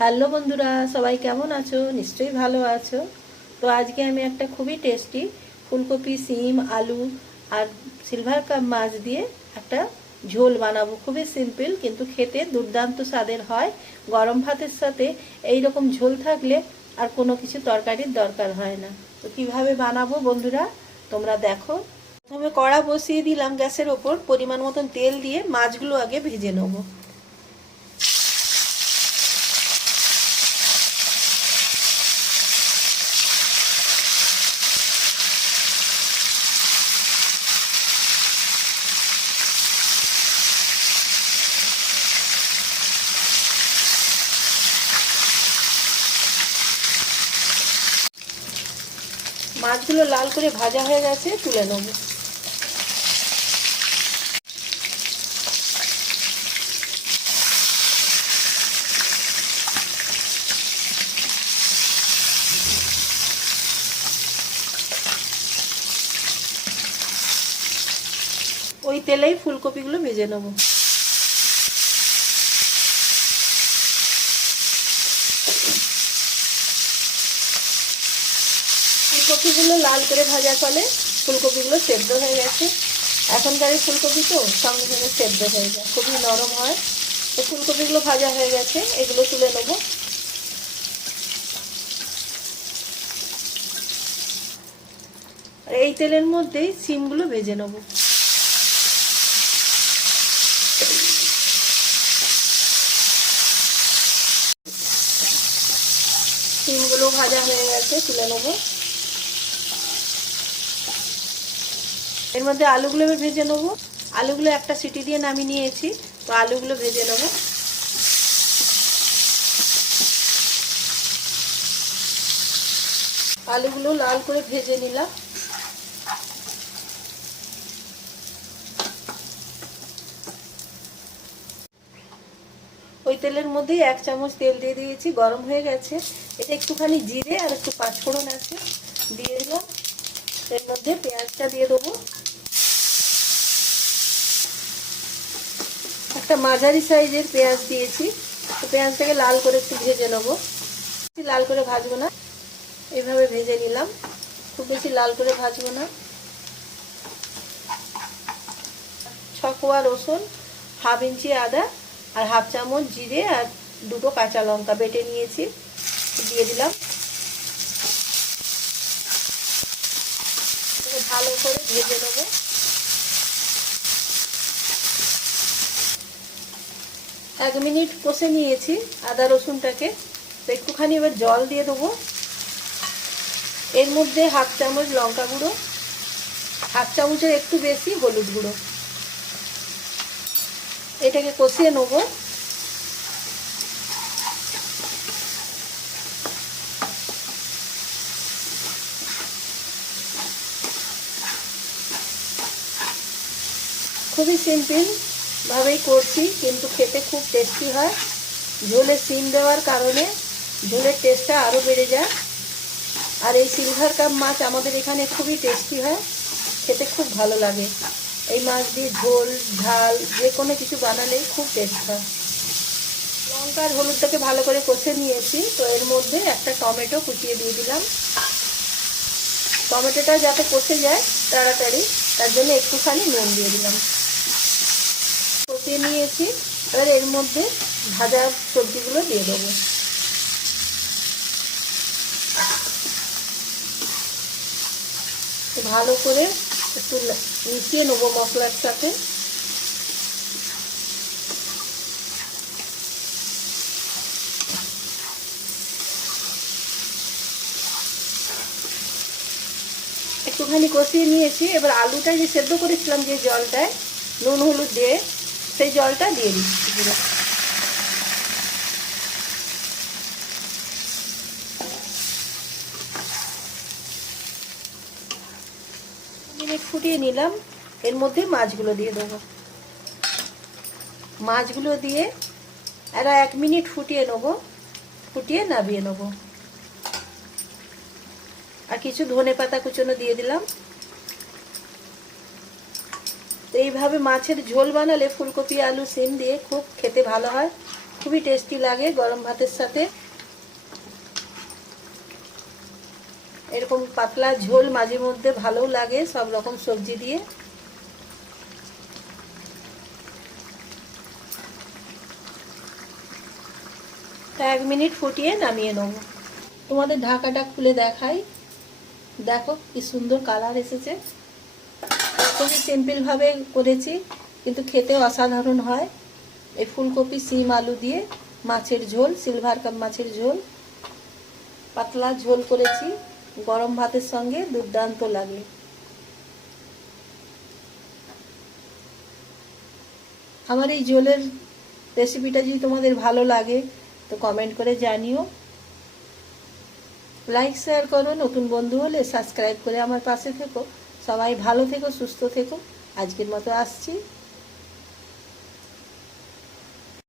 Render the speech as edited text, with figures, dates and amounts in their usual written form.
Hello বন্ধুরা, সবাই কেমন আছো? নিশ্চয়ই ভালো আছো। তো আজকে আমি একটা খুবই টেস্টি ফুলকপি, সিম, আলু আর সিলভার কাপ মাছ দিয়ে একটা ঝোল বানাবো। খুবই সিম্পল কিন্তু খেতে দুর্দান্ত স্বাদের হয়। গরম ভাতের সাথে এই রকম ঝোল থাকলে আর কোনো কিছু তরকারির দরকার হয় না। তো কিভাবে বানাবো বন্ধুরা তোমরা দেখো। প্রথমে কড়া বসিয়ে দিলাম গ্যাসের ওপর, পরিমাণ মতন তেল দিয়ে মাছগুলো আগে ভেজে নেবো। মাছগুলো লাল করে ভাজা হয়ে গেছে, তুলে নেব। ওই তেলেই ফুলকপিগুলো ভেজে নেব। ফুলকপিগুলো লাল করে ভাজার ফলে ফুলকপিগুলো সেদ্ধ হয়ে গেছে। এখনকার এই ফুলকপি তো সঙ্গে সঙ্গে সেদ্ধ হয়ে যায়, খুবই নরম হয়। তো ফুলকপিগুলো ভাজা হয়ে গেছে, এগুলো তুলে নেব। আর এই তেলের মধ্যেই সিমগুলো ভেজে নেব। সিমগুলো ভাজা হয়ে গেছে, তুলে নেব। এর মধ্যে আলুগুলো ভেজে নেব। আলুগুলো একটা সিটি দিয়ে নামিয়ে নিয়েছি, তো আলুগুলো ভেজে নেব। আলুগুলো লাল করে ভেজে নিলাম। ওই তেলের মধ্যেই 1 চামচ তেল দিয়ে দিয়েছি, গরম হয়ে গেছে। এটা একটুখানি জিরে আর একটু পাঁচফোড়ন আছে, দিয়ে দিলাম। এর মধ্যে পেঁয়াজটা দিয়ে দেবো। একটা মাঝারি সাইজের পেঁয়াজ দিয়েছি, তো পেঁয়াজটাকে লাল করে একটু ভেজে নেবো। লাল করে ভাজবো না, এইভাবে ভেজে নিলাম, খুব বেশি লাল করে ভাজবো না। 6 কোয়া রসুন, হাফ ইঞ্চি আদা আর হাফ চামচ জিরে আর 2টো কাঁচা লঙ্কা বেটে নিয়েছি, দিয়ে দিলাম। ভালো করে ভেজে নেবো। 1 মিনিট কষে নিয়েছি আদা রসুনটাকে। তো একটুখানি এবার জল দিয়ে দেবো। এর মধ্যে হাফ চামচ লঙ্কা গুঁড়ো, হাফ চামচের একটু বেশি হলুদ গুঁড়ো, এটাকে কষিয়ে নেব। খুবই সিম্পল ভাবেই করছি, কিন্তু খেতে খুব টেস্টি হয়। ঝোলে সিম দেওয়ার কারণে ঝোলের টেস্টটা আরও বেড়ে যায়। আর এই সিলভার কাপ মাছ আমাদের এখানে খুবই টেস্টি হয়, খেতে খুব ভালো লাগে। এই মাছ দিয়ে ঝোল, ঝাল যে কোনো কিছু বানালেই খুব টেস্ট হয়। লঙ্কা আর হলুদটাকে ভালো করে কষে নিয়েছি, তো এর মধ্যে একটা টমেটো কুচিয়ে দিয়ে দিলাম। টমেটোটা যাতে কষে যায় তাড়াতাড়ি, তার জন্য একটুখানি নুন দিয়ে দিলাম। কষিয়ে নিয়েছি, এবার এর মধ্যে ভাজা সবজিগুলো দিয়ে দেবো। ভালো করে একটু মিশিয়ে নেবো মশলার সাথে। একটুখানি কষিয়ে নিয়েছি, এবার আলুটা যে সেদ্ধ করেছিলাম যে জলটায় নুন হলুদ দিয়ে, সেই জলটা দিয়ে দিচ্ছি পুরো। মিনিট ফুটিয়ে নিলাম, এর মধ্যে মাছগুলো দিয়ে দেবো। মাছগুলো দিয়ে এরা 1 মিনিট ফুটিয়ে নেবো, ফুটিয়ে নামিয়ে নেবো। আর কিছু ধনেপাতা কুচনো দিয়ে দিলাম। তো এইভাবে মাছের ঝোল বানালে ফুলকপি, আলু, সিম দিয়ে খুব খেতে ভালো হয়। খুবই টেস্টি লাগে গরম ভাতের সাথে। এরকম পাতলা ঝোল মাঝে মধ্যে ভালোও লাগে সব রকম সবজি দিয়ে। তা 1 মিনিট ফুটিয়ে নামিয়ে নেব। তোমাদের ঢাকাটা খুলে দেখাই, দেখো কি সুন্দর কালার এসেছে। খুবই সিম্পলভাবে করেছি কিন্তু খেতে অসাধারণ হয়। এই ফুলকপি সিম আলু দিয়ে মাছের ঝোল, সিলভার কাপ মাছের ঝোল, পাতলা ঝোল করেছি, গরম ভাতের সঙ্গে দুর্দান্ত লাগে। আমার এই ঝোলের রেসিপিটা যদি তোমাদের ভালো লাগে তো কমেন্ট করে জানিও, লাইক শেয়ার করো, নতুন বন্ধু হলে সাবস্ক্রাইব করে আমার পাশে থেকো। সবাই ভালো থেকো, সুস্থ থেকো। আজকের মতো আসছি।